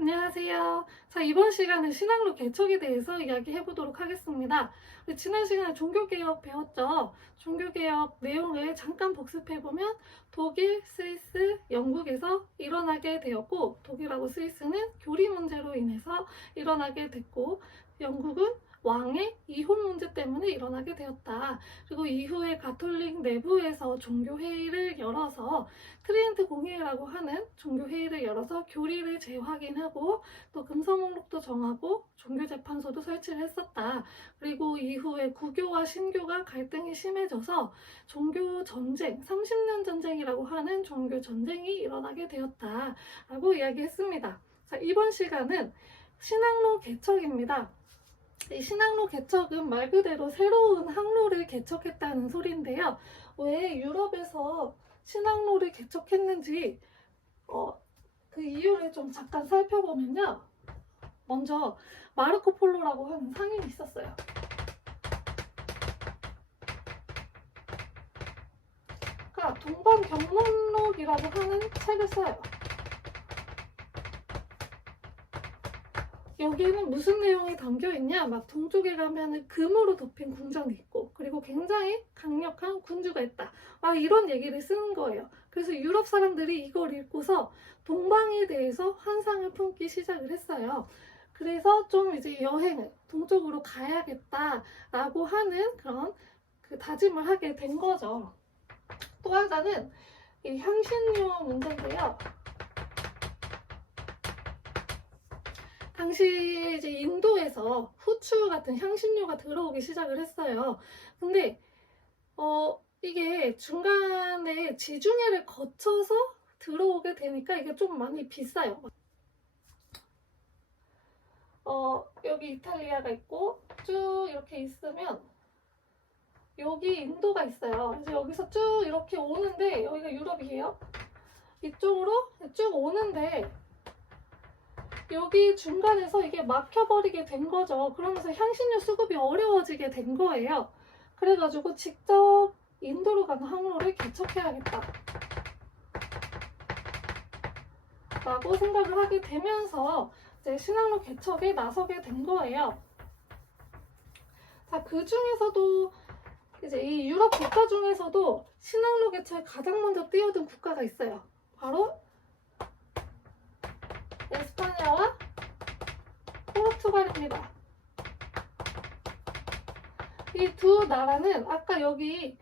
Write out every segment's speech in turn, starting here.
안녕하세요. 자, 이번 시간은 신앙로 개척에 대해서 이야기해 보도록 하겠습니다. 지난 시간에 종교개혁 배웠죠? 종교개혁 내용을 잠깐 복습해 보면 독일, 스위스, 영국에서 일어나게 되었고, 독일하고 스위스는 교리 문제로 인해서 일어나게 됐고, 영국은 왕의 이혼 문제 때문에 일어나게 되었다. 그리고 이후에 가톨릭 내부에서 종교회의를 열어서 트리엔트 공의회라고 하는 종교회의를 열어서 교리를 재확인하고 또 금서목록도 정하고 종교재판소도 설치를 했었다. 그리고 이후에 구교와 신교가 갈등이 심해져서 종교전쟁, 30년 전쟁이라고 하는 종교전쟁이 일어나게 되었다. 라고 이야기했습니다. 자, 이번 시간은 신앙로 개척입니다. 이 신앙로 개척은 말 그대로 새로운 항로를 개척했다는 소리인데요. 왜 유럽에서 신앙로를 개척했는지 그 이유를 좀 잠깐 살펴보면요. 먼저 마르코 폴로라고 하는 상인이 있었어요. 그러니까 동방경론록이라고 하는 책을 써요. 여기에는 무슨 내용이 담겨있냐? 막 동쪽에 가면 금으로 덮인 궁전이 있고 그리고 굉장히 강력한 군주가 있다. 이런 얘기를 쓰는 거예요. 그래서 유럽 사람들이 이걸 읽고서 동방에 대해서 환상을 품기 시작을 했어요. 그래서 좀 이제 여행을 동쪽으로 가야겠다라고 하는 그런 다짐을 하게 된 거죠. 또 하나는 이 향신료 문제인데요. 당시 이제 인도에서 후추 같은 향신료가 들어오기 시작을 했어요. 근데 이게 중간에 지중해를 거쳐서 들어오게 되니까 이게 좀 많이 비싸요. 여기 이탈리아가 있고 쭉 이렇게 있으면 여기 인도가 있어요. 그래서 여기서 쭉 이렇게 오는데 여기가 유럽이에요. 이쪽으로 쭉 오는데 여기 중간에서 이게 막혀버리게 된 거죠. 그러면서 향신료 수급이 어려워지게 된 거예요. 그래가지고 직접 인도로 가는 항로를 개척해야겠다 라고 생각을 하게 되면서 이제 신항로 개척에 나서게 된 거예요. 자, 그 중에서도 이제 이 유럽 국가 중에서도 신항로 개척에 가장 먼저 뛰어든 국가가 있어요. 바로 에스파냐와 포르투갈입니다. 이 두 나라는 아까 여기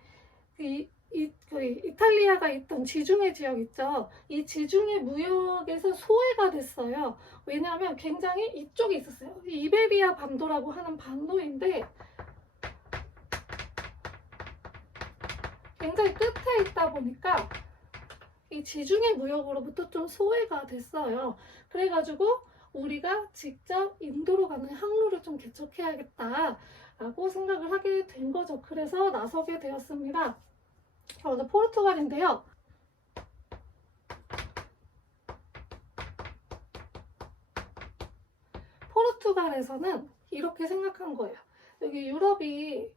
이탈리아가 있던 지중해 지역 있죠. 이 지중해 무역에서 소외가 됐어요. 왜냐하면 굉장히 이쪽에 있었어요. 이베리아 반도라고 하는 반도인데 굉장히 끝에 있다 보니까 이 지중해 무역으로부터 좀 소외가 됐어요. 그래가지고 우리가 직접 인도로 가는 항로를 좀 개척해야겠다라고 생각을 하게 된 거죠. 그래서 나서게 되었습니다. 먼저 포르투갈인데요. 포르투갈에서는 이렇게 생각한 거예요. 여기 유럽이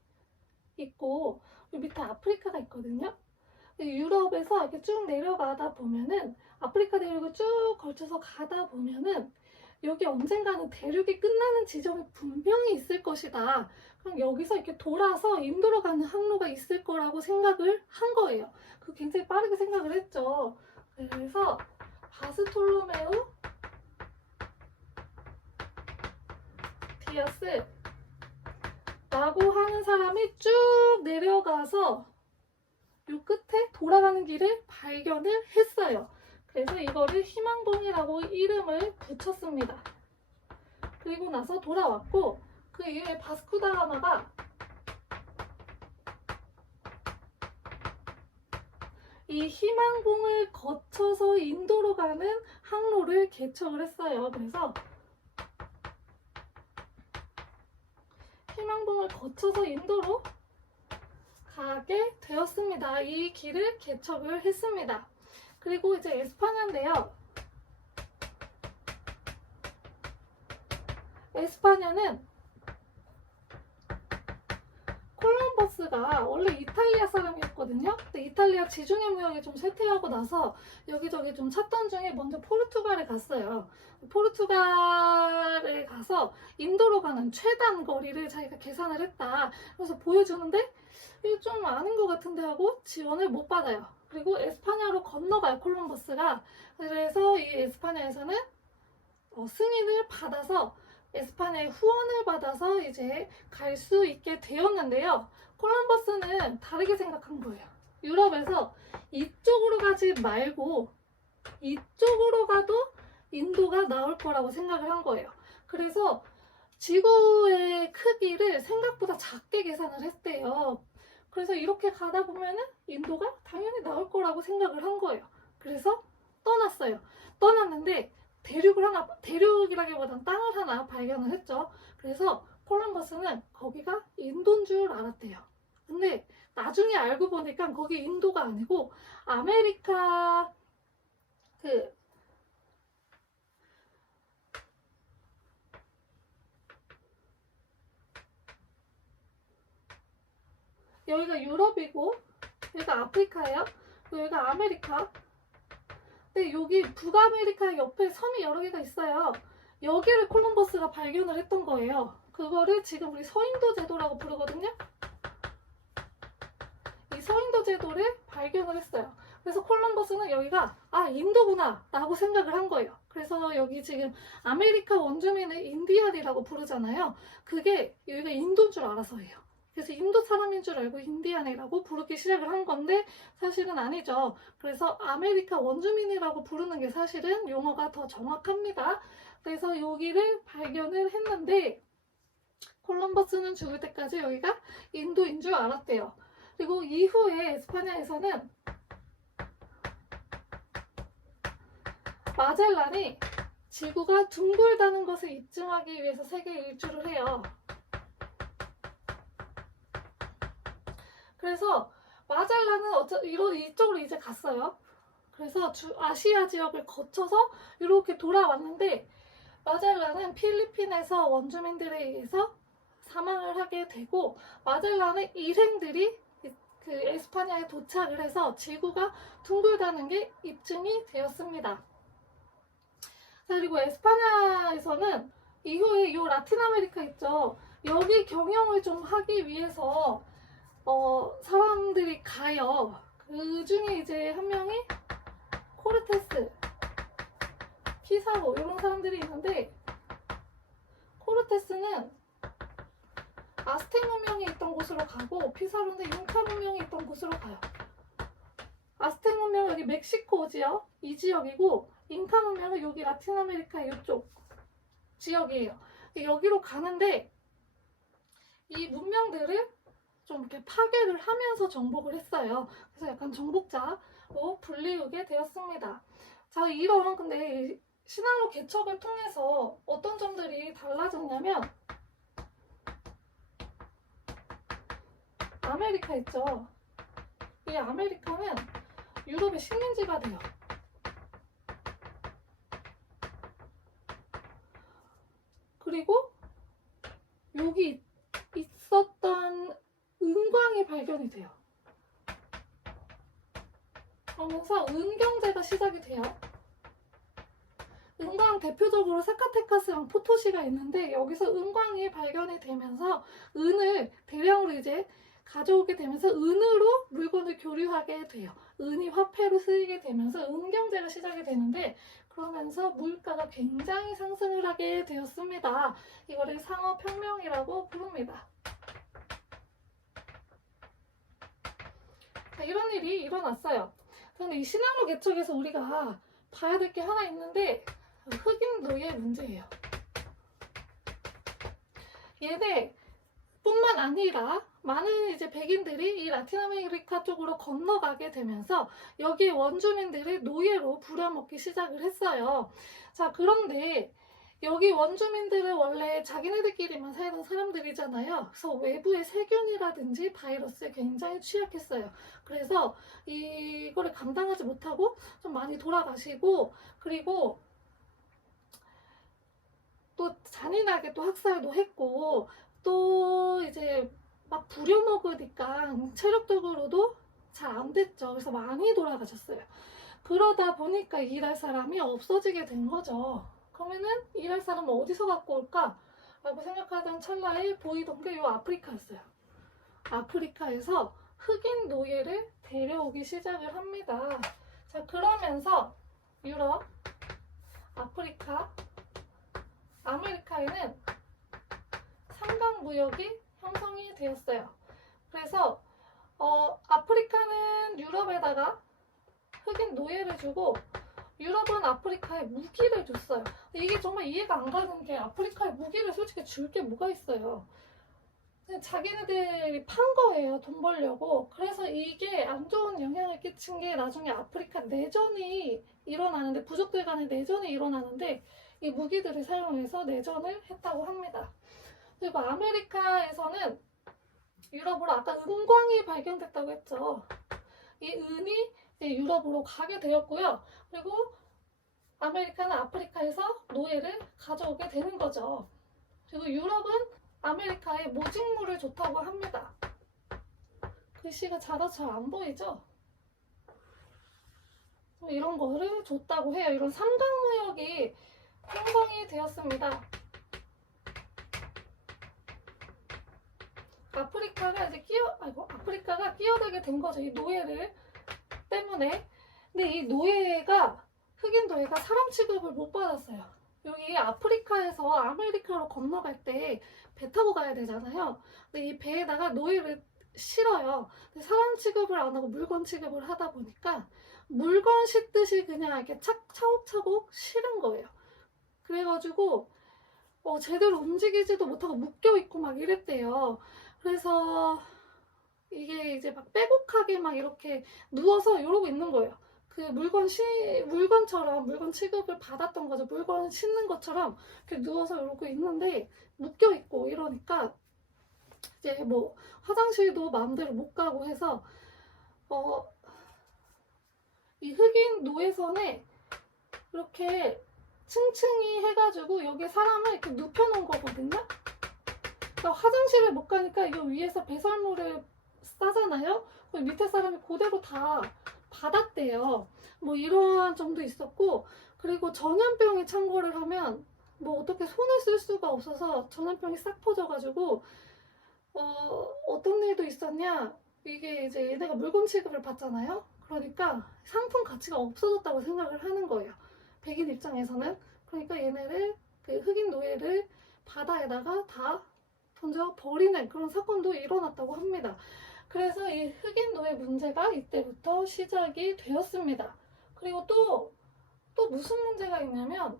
있고 밑에 아프리카가 있거든요. 유럽에서 이렇게 쭉 내려가다 보면은 아프리카 대륙을 쭉 걸쳐서 가다 보면은 여기 언젠가는 대륙이 끝나는 지점이 분명히 있을 것이다. 그럼 여기서 이렇게 돌아서 인도로 가는 항로가 있을 거라고 생각을 한 거예요. 그 굉장히 빠르게 생각을 했죠. 그래서 바스톨로메우 디아스 라고 하는 사람이 쭉 내려가서 요 끝에 돌아가는 길을 발견을 했어요. 그래서 이거를 희망봉이라고 이름을 붙였습니다. 그리고 나서 돌아왔고 그 이후에 바스코다가마가 이 희망봉을 거쳐서 인도로 가는 항로를 개척을 했어요. 그래서 희망봉을 거쳐서 인도로 가게 되었습니다. 이 길을 개척을 했습니다. 그리고 이제 에스파냐인데요. 에스파냐는 콜럼버스 콜럼버스가 원래 이탈리아 사람이었거든요. 근데 이탈리아 지중해 무역에 좀 쇠퇴하고 나서 여기저기 좀 찾던 중에 먼저 포르투갈에 갔어요. 포르투갈에 가서 인도로 가는 최단 거리를 자기가 계산을 했다. 그래서 보여주는데 이게 좀 아닌 것 같은데 하고 지원을 못 받아요. 그리고 에스파냐로 건너가요, 콜럼버스가. 그래서 이 에스파냐에서는 승인을 받아서 에스파냐의 후원을 받아서 이제 갈 수 있게 되었는데요. 콜럼버스는 다르게 생각한 거예요. 유럽에서 이쪽으로 가지 말고 이쪽으로 가도 인도가 나올 거라고 생각을 한 거예요. 그래서 지구의 크기를 생각보다 작게 계산을 했대요. 그래서 이렇게 가다 보면은 인도가 당연히 나올 거라고 생각을 한 거예요. 그래서 떠났어요. 떠났는데 대륙이라기보단 땅을 하나 발견을 했죠. 그래서 콜럼버스는 거기가 인도인 줄 알았대요. 근데 나중에 알고 보니까 거기 인도가 아니고 아메리카 여기가 유럽이고 여기가 아프리카예요. 여기가 아메리카. 근데 여기 북아메리카 옆에 섬이 여러 개가 있어요. 여기를 콜럼버스가 발견을 했던 거예요. 그거를 지금 우리 서인도 제도라고 부르거든요. 이 서인도 제도를 발견을 했어요. 그래서 콜럼버스는 여기가 인도구나 라고 생각을 한 거예요. 그래서 여기 지금 아메리카 원주민을 인디안이라고 부르잖아요. 그게 여기가 인도인 줄 알아서예요. 그래서 인도 사람인 줄 알고 인디안이라고 부르기 시작을 한 건데 사실은 아니죠. 그래서 아메리카 원주민이라고 부르는 게 사실은 용어가 더 정확합니다. 그래서 여기를 발견을 했는데 콜럼버스는 죽을 때까지 여기가 인도인 줄 알았대요. 그리고 이후에 에스파냐에서는 마젤란이 지구가 둥글다는 것을 입증하기 위해서 세계 일주를 해요. 그래서 마젤란은 이쪽으로 이제 갔어요. 그래서 아시아 지역을 거쳐서 이렇게 돌아왔는데 마젤란은 필리핀에서 원주민들에 의해서 사망을 하게 되고 마젤란의 일행들이 그 에스파냐에 도착을 해서 지구가 둥글다는 게 입증이 되었습니다. 자, 그리고 에스파냐에서는 이후에 요 라틴 아메리카 있죠. 여기 경영을 좀 하기 위해서 사람들이 가요. 그 중에 이제 한 명이 코르테스, 피사로 이런 사람들이 있는데 코르테스는 아스텍 문명이 있던 곳으로 가고 피사로는 잉카 문명이 있던 곳으로 가요. 아스텍 문명은 여기 멕시코 지역, 이 지역이고 잉카 문명은 여기 라틴 아메리카 이쪽 지역이에요. 여기로 가는데 이 문명들을 좀 이렇게 파괴를 하면서 정복을 했어요. 그래서 약간 정복자로 불리우게 되었습니다. 자, 이런 근데 신항로 개척을 통해서 어떤 점들이 달라졌냐면 아메리카 있죠. 이 아메리카는 유럽의 식민지가 돼요. 그리고 여기 있었던 은광이 발견이 돼요. 그러면서 은경제가 시작이 돼요. 은광 대표적으로 사카테카스랑 포토시가 있는데 여기서 은광이 발견이 되면서 은을 대량으로 이제 가져오게 되면서 은으로 물건을 교류하게 돼요. 은이 화폐로 쓰이게 되면서 은경제가 시작이 되는데 그러면서 물가가 굉장히 상승을 하게 되었습니다. 이거를 상업혁명이라고 부릅니다. 자, 이런 일이 일어났어요. 그런데 이 신항로 개척에서 우리가 봐야 될 게 하나 있는데 흑인 노예 문제예요. 얘네 뿐만 아니라 많은 이제 백인들이 이 라틴 아메리카 쪽으로 건너가게 되면서 여기 원주민들을 노예로 부려먹기 시작을 했어요. 자, 그런데 여기 원주민들은 원래 자기네들끼리만 살던 사람들이잖아요. 그래서 외부의 세균이라든지 바이러스에 굉장히 취약했어요. 그래서 이거를 감당하지 못하고 좀 많이 돌아가시고 그리고 또 잔인하게 또 학살도 했고 또 이제 막 부려먹으니까 체력적으로도 잘 안 됐죠. 그래서 많이 돌아가셨어요. 그러다 보니까 일할 사람이 없어지게 된 거죠. 그러면은 일할 사람은 어디서 갖고 올까? 라고 생각하던 찰나에 보이던 게 요 아프리카였어요. 아프리카에서 흑인 노예를 데려오기 시작을 합니다. 자, 그러면서 유럽, 아프리카, 아메리카에는 삼각무역이 형성이 되었어요. 그래서 아프리카는 유럽에다가 흑인 노예를 주고 유럽은 아프리카에 무기를 줬어요. 이게 정말 이해가 안 가는 게 아프리카에 무기를 솔직히 줄 게 뭐가 있어요. 자기네들이 판 거예요. 돈 벌려고. 그래서 이게 안 좋은 영향을 끼친 게 나중에 아프리카 내전이 일어나는데, 부족들 간의 내전이 일어나는데 이 무기들을 사용해서 내전을 했다고 합니다. 그리고 아메리카에서는 유럽으로 아까 은광이 발견됐다고 했죠. 이 은이 유럽으로 가게 되었고요. 그리고 아메리카는 아프리카에서 노예를 가져오게 되는 거죠. 그리고 유럽은 아메리카에 모직물을 줬다고 합니다. 글씨가 작아서 잘 안 보이죠? 이런 거를 줬다고 해요. 이런 삼각무역이 형성이 되었습니다. 아프리카가 끼어들게 된 거죠. 이 노예를 때문에. 근데 이 노예가, 흑인 노예가 사람 취급을 못 받았어요. 여기 아프리카에서 아메리카로 건너갈 때 배 타고 가야 되잖아요. 근데 이 배에다가 노예를 실어요. 근데 사람 취급을 안 하고 물건 취급을 하다 보니까 물건 싣듯이 그냥 이렇게 차곡차곡 실은 거예요. 그래가지고 제대로 움직이지도 못하고 묶여있고 막 이랬대요. 그래서 이게 이제 막 빼곡하게 막 이렇게 누워서 이러고 있는 거예요. 그 물건처럼 물건 취급을 받았던 거죠. 물건 싣는 것처럼 이렇게 누워서 이러고 있는데 묶여 있고 이러니까 이제 뭐 화장실도 마음대로 못 가고 해서 이 흑인 노예선에 이렇게 층층이 해가지고 여기 사람을 이렇게 눕혀놓은 거거든요. 그러니까 화장실을 못 가니까 이 위에서 배설물을 싸잖아요. 밑에 사람이 그대로 다 받았대요. 뭐 이러한 점도 있었고, 그리고 전염병이 창궐을 하면 뭐 어떻게 손을 쓸 수가 없어서 전염병이 싹 퍼져가지고 어떤 일도 있었냐, 이게 이제 얘네가 물건 취급을 받잖아요. 그러니까 상품 가치가 없어졌다고 생각을 하는 거예요. 백인 입장에서는. 그러니까 얘네를, 그 흑인 노예를 바다에다가 다 던져 버리는 그런 사건도 일어났다고 합니다. 그래서 이 흑인 노예 문제가 이때부터 시작이 되었습니다. 그리고 또 무슨 문제가 있냐면,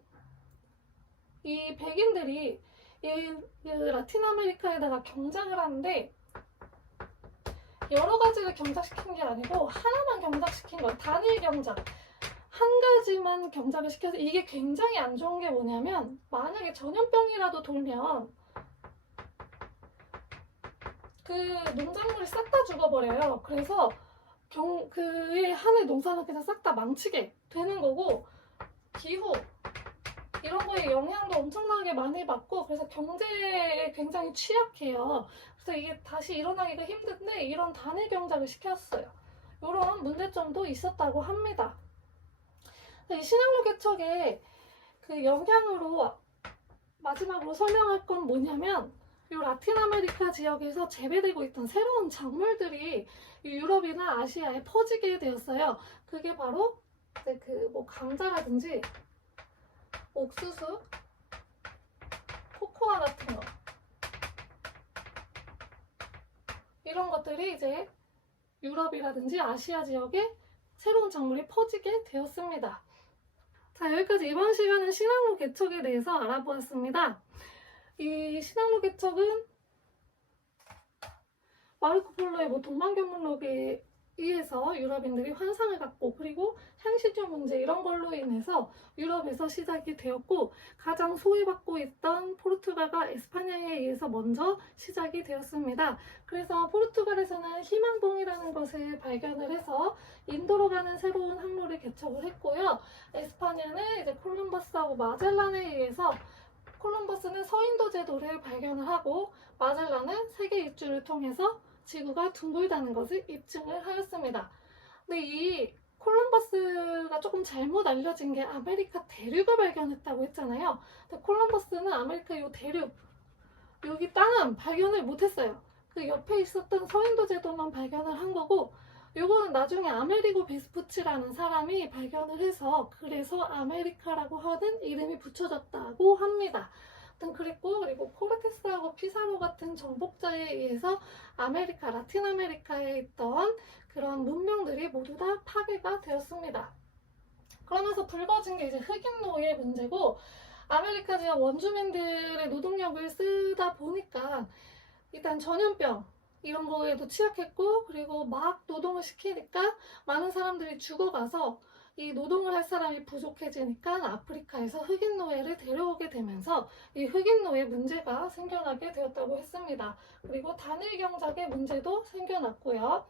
이 백인들이 이 라틴 아메리카에다가 경작을 하는데 여러 가지를 경작시킨 게 아니고 하나만 경작시킨 거예요. 단일 경작. 한 가지만 경작을 시켜서, 이게 굉장히 안 좋은 게 뭐냐면, 만약에 전염병이라도 돌면 그 농작물이 싹 다 죽어버려요. 그래서 그의 한해 농사는 그냥 싹 다 망치게 되는 거고, 기후 이런 거에 영향도 엄청나게 많이 받고, 그래서 경제에 굉장히 취약해요. 그래서 이게 다시 일어나기가 힘든데 이런 단일 경작을 시켰어요. 이런 문제점도 있었다고 합니다. 이 신앙로 개척의 그 영향으로 마지막으로 설명할 건 뭐냐면, 이 라틴 아메리카 지역에서 재배되고 있던 새로운 작물들이 유럽이나 아시아에 퍼지게 되었어요. 그게 바로 이제 뭐 감자라든지 옥수수, 코코아 같은 거, 이런 것들이 이제 유럽이라든지 아시아 지역에 새로운 작물이 퍼지게 되었습니다. 자, 여기까지 이번 시간은 신앙로 개척에 대해서 알아보았습니다. 이 신앙로 개척은 마르코 폴로의 뭐 동방견문록에 의해서 유럽인들이 환상을 갖고, 그리고 향신료 문제 이런 걸로 인해서 유럽에서 시작이 되었고, 가장 소외받고 있던 포르투갈과 에스파냐에 의해서 먼저 시작이 되었습니다. 그래서 포르투갈에서는 희망봉이라는 것을 발견을 해서 인도로 가는 새로운 항로를 개척을 했고요. 에스파냐는 이제 콜럼버스하고 마젤란에 의해서 콜럼버스는 서인도 제도를 발견을 하고 마젤란은 세계 일주를 통해서 지구가 둥글다는 것을 입증을 하였습니다. 근데 이 콜럼버스가 조금 잘못 알려진 게 아메리카 대륙을 발견했다고 했잖아요. 근데 콜럼버스는 아메리카 요 대륙, 여기 땅은 발견을 못했어요. 그 옆에 있었던 서인도 제도만 발견을 한 거고, 요거는 나중에 아메리고 베스푸치라는 사람이 발견을 해서 그래서 아메리카라고 하는 이름이 붙여졌다고 합니다. 그리고 코르테스하고 피사로 같은 정복자에 의해서 아메리카, 라틴 아메리카에 있던 그런 문명들이 모두 다 파괴가 되었습니다. 그러면서 불거진 게 이제 흑인 노예 문제고, 아메리카 지역 원주민들의 노동력을 쓰다 보니까 일단 전염병 이런 거에도 취약했고, 그리고 막 노동을 시키니까 많은 사람들이 죽어가서 이 노동을 할 사람이 부족해지니까 아프리카에서 흑인 노예를 데려오게 되면서 이 흑인 노예 문제가 생겨나게 되었다고 했습니다. 그리고 단일 경작의 문제도 생겨났고요.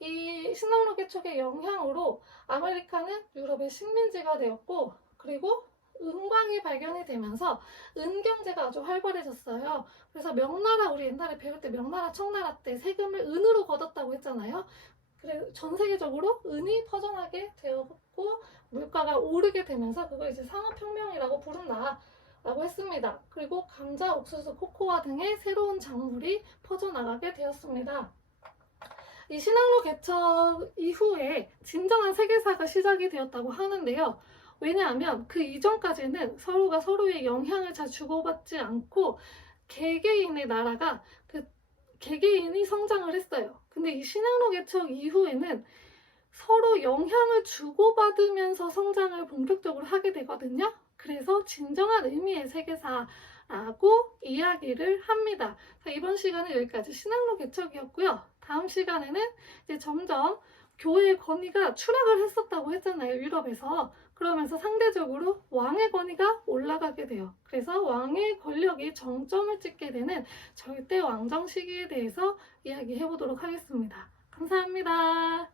이 신랑로 개척의 영향으로 아메리카는 유럽의 식민지가 되었고, 그리고 은광이 발견이 되면서 은경제가 아주 활발해졌어요. 그래서 명나라, 우리 옛날에 배울 때 명나라, 청나라 때 세금을 은으로 걷었다고 했잖아요. 그래서 전 세계적으로 은이 퍼져나게 되었고 물가가 오르게 되면서 그걸 이제 상업혁명이라고 부른다 라고 했습니다. 그리고 감자, 옥수수, 코코아 등의 새로운 작물이 퍼져나가게 되었습니다. 이 신항로 개척 이후에 진정한 세계사가 시작이 되었다고 하는데요. 왜냐하면 그 이전까지는 서로가 서로의 영향을 잘 주고받지 않고 개개인의 나라가 개개인이 성장을 했어요. 근데 이 신항로 개척 이후에는 서로 영향을 주고받으면서 성장을 본격적으로 하게 되거든요. 그래서 진정한 의미의 세계사라고 이야기를 합니다. 자, 이번 시간은 여기까지 신항로 개척이었고요. 다음 시간에는 이제 점점 교회의 권위가 추락을 했었다고 했잖아요. 유럽에서. 그러면서 상대적으로 왕의 권위가 올라가게 돼요. 그래서 왕의 권력이 정점을 찍게 되는 절대 왕정 시기에 대해서 이야기해 보도록 하겠습니다. 감사합니다.